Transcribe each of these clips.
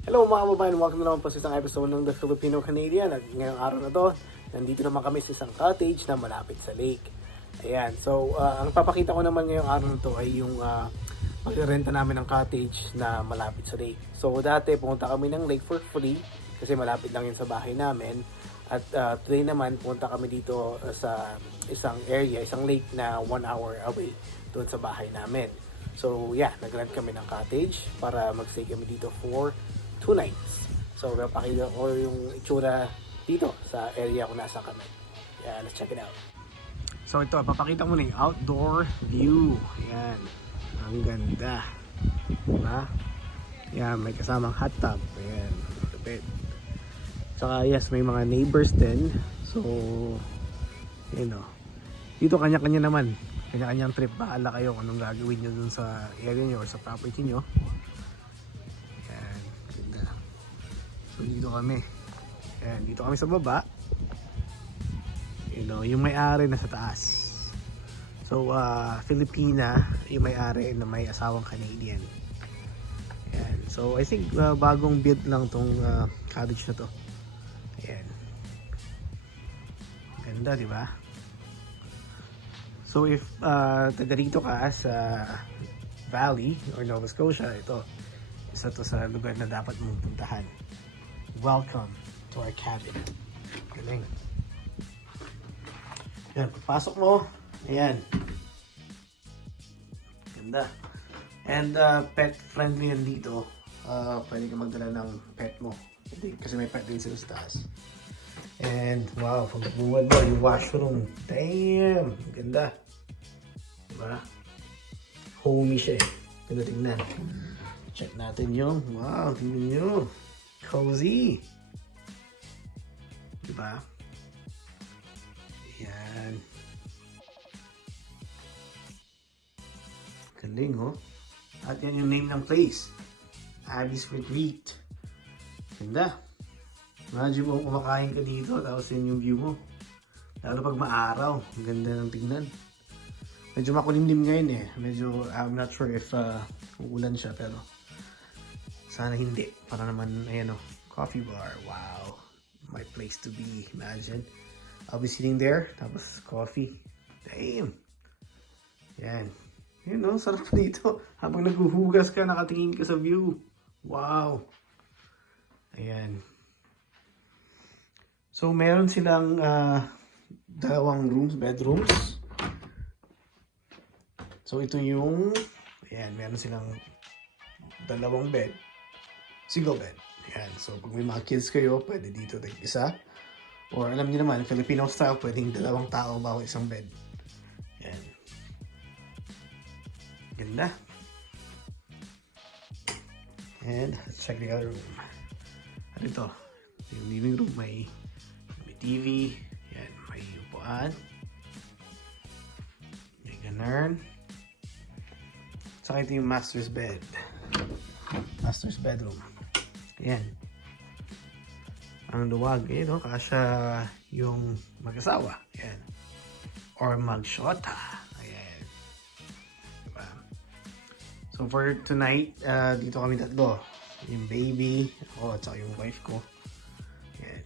Hello mga kababayan, welcome na naman po sa isang episode ng The Filipino Canadian at ngayong araw na to, nandito naman kami sa isang cottage na malapit sa lake. Ayan, so uh, ang papakita ko naman ngayong araw na to ay yung uh, pagrenta namin ng cottage na malapit sa lake. So dati pumunta kami ng lake for free kasi malapit lang yun sa bahay namin. At uh, today naman pumunta kami dito sa isang area, isang lake na one hour away doon sa bahay namin. So yeah, nag-rent kami ng cottage para mag-stay kami dito for two nights. So, papakita ko yung itsura dito sa area kung nasa kami. Yeah, let's check it out. So, ito, papakita mo na yung outdoor view. Yan. Ang ganda. Diba? Yan, may kasamang hot tub. Ayan, lupit. Tsaka, yes, may mga neighbors din. So, you know. Dito, kanya-kanya naman. Kanya-kanyang trip. Bahala kayo kung anong gagawin nyo dun sa area nyo or sa property nyo. So dito kami. Yan, dito kami sa baba. You know, yung may-ari na sa taas. So, uh, Filipina, yung may-ari na may asawang Canadian. Yan. So, I think uh, bagong build lang tong uh, cottage na to. Ayan. Ganda, di ba? So, if uh, taga rito ka sa Valley or Nova Scotia, ito, isa to sa lugar na dapat mong puntahan. Welcome to our cabin. Galing. Yan, pagpasok mo, ayan. Ganda. And uh, pet friendly yan dito. Uh, pwede ka magdala ng pet mo. Kasi may pet din sila sa taas. And wow, pag bungad mo, yung washroom. Damn! Ganda. Diba? Homey siya eh. Ganda tingnan. Check natin yung, wow, tingnan nyo. Cozy. Diba? Yan. Galing, oh. At yan yung name ng place. Abby's Retreat. Ganda. Imagine mo kumakain ka dito, tapos yan yung view mo. Lalo pag maaraw. Ang ganda ng tingnan. Medyo makulimlim ngayon eh. Medyo, I'm not sure if uh, uulan siya, pero sana hindi. Para naman, ayan o, coffee bar. Wow. My place to be. Imagine. I'll be sitting there, tapos coffee. Damn. Yan. Yun o, sarap dito. Habang naghuhugas ka, nakatingin ka sa view. Wow. Ayan. So, meron silang ah, dalawang rooms, bedrooms. So, ito yung, ayan, meron silang dalawang bed. Single bed. Ayan. So, pag may mga kids kayo, pwede dito tag isa. Or alam niyo naman, Filipino style, pwedeng dalawang tao bawat isang bed. Ayan. Ganda. And let's check the other room. At ito, yung living room may, may TV. Yan, may upuan. May ganun. Saka ito yung master's bed. Master's bedroom. Ayan. Ang luwag, eh, no? Kasha yung mag-asawa. Ayan. Or mag-shota. Ayan. Diba? So for tonight, uh, dito kami tatlo. Yung baby, ako at saka yung wife ko. Ayan.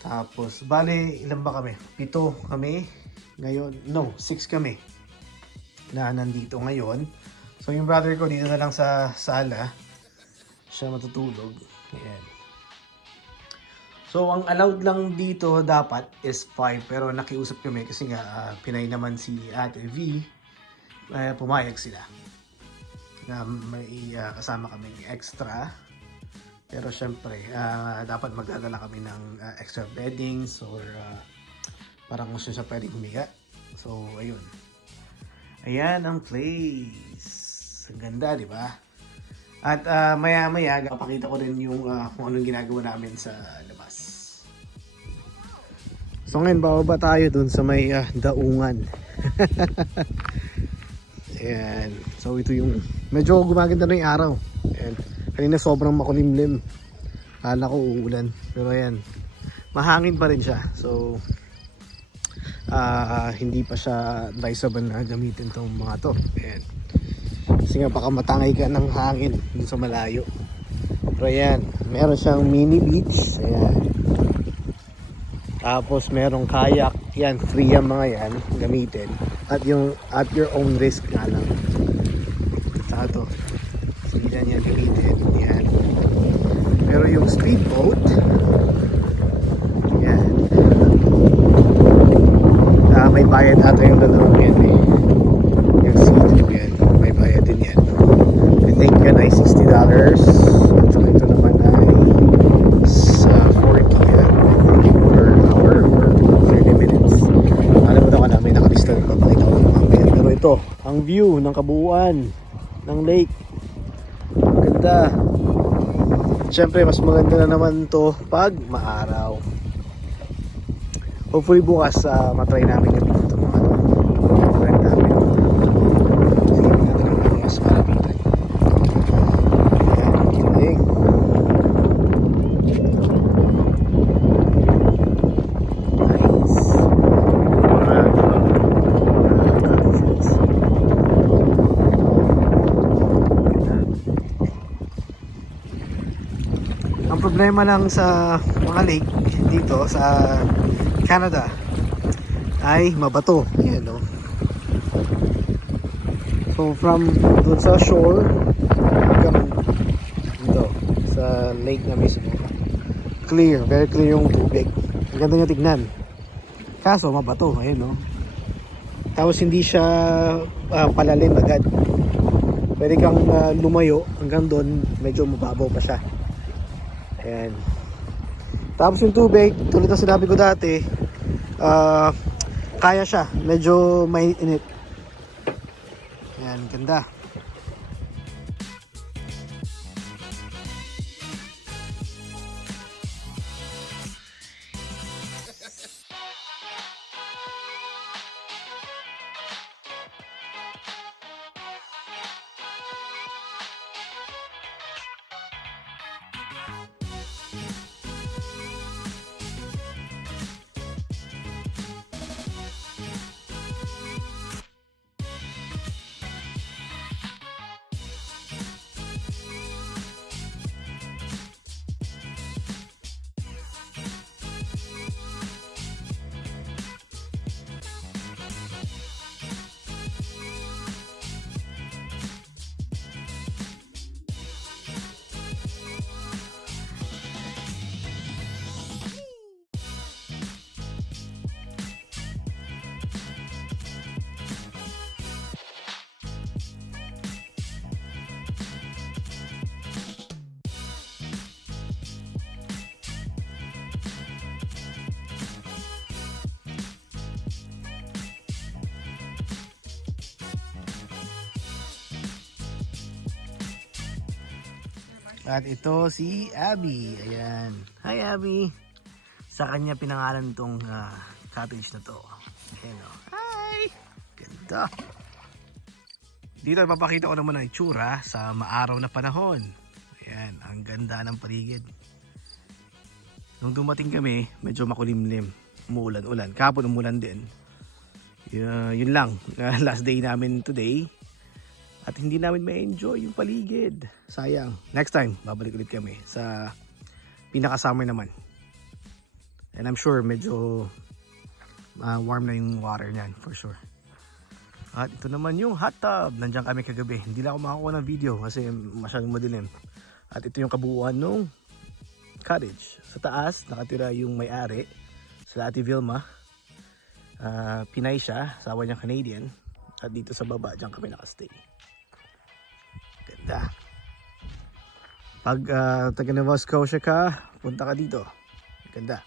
Tapos, bale, ilan ba kami? Pito kami. Ngayon, no, six kami na nandito ngayon. So yung brother ko dito na lang sa sala. Siya matutulog. Ayan. So ang allowed lang dito dapat is 5 pero nakiusap kami kasi nga ah, pinay naman si Ate V. Eh, pumayag sila. Na may ah, kasama kami extra. Pero syempre, ah, dapat magdadala kami ng ah, extra beddings or ah, parang saan siya pwedeng humiga. So, ayun. Ayan ang place. Ang ganda, di ba? At ah, maya-maya, papakita ko rin yung ah, kung anong ginagawa namin sa labas. So ngayon, bababa tayo dun sa may ah, daungan. Ayan. So ito yung, medyo gumaganda na yung araw. Ayan. Kanina sobrang makulimlim. Kala ko uulan. Pero ayan, mahangin pa rin siya. So, ah hindi pa siya advisable na gamitin tong mga to. Ayan. Kasi nga baka matangay ka ng hangin dun sa malayo. Pero ayan, meron siyang mini beach. Ayan. Tapos merong kayak. Yan, free ang mga yan gamitin. At yung at your own risk nga lang. Saka to. Sige yan yan gamitin. Yan. Pero yung speedboat, yan. Ah, may bayad ata yung dalawang yan eh. Yung seat yan. May bayad din yan. I think yan ay $60. At saka ito naman ay sa 40 yan. I think per hour or 30 minutes. Alam mo na ka na, may nakalista na papakita ko yung mamaya. Pero ito, ang view ng kabuuan ng lake. Ganda. Siyempre, mas maganda na naman to pag maaraw. Hopefully bukas uh, matry namin yung dito mga ano. Try namin. Sige, natin ang mas malapitan. Ayan, kilig. Nice. Ang problema lang sa mga lake dito sa Canada ay mabato. Yan no. So from doon sa shore hanggang dito sa lake na mismo. Clear, very clear yung tubig. Ang ganda niya tignan. Kaso mabato, ayun no. Tapos hindi siya ah, palalim agad. Pwede kang ah, lumayo hanggang doon, medyo mababaw pa siya. Ayan. Tapos yung tubig, tulad ng sinabi ko dati, ah, kaya siya. Medyo mainit-init. Ayan, ganda. At ito si Abby. Ayan. Hi Abby. Sa kanya pinangalan itong ah, cottage na to. Ayan o. Hi! Ganda. Dito papakita ko naman ang itsura sa maaraw na panahon. Ayan, ang ganda ng paligid. Nung dumating kami, medyo makulimlim. Umuulan-ulan. Kapon umulan din. Y- yun lang. Last day namin today. At hindi namin ma-enjoy yung paligid. Sayang. Next time, babalik ulit kami sa pinaka-summer naman. And I'm sure medyo ah, warm na yung water niyan for sure. At ito naman yung hot tub. Nandiyan kami kagabi. Hindi lang ako makakuha ng video kasi masyadong madilim. At ito yung kabuuan ng cottage. Sa taas, nakatira yung may-ari. Sila Ate Vilma. Ah, Pinay siya. Sawa niyang Canadian. At dito sa baba, dyan kami nakastay. Ganda. Pag uh, taga Nova Scotia ka, punta ka dito. Ganda.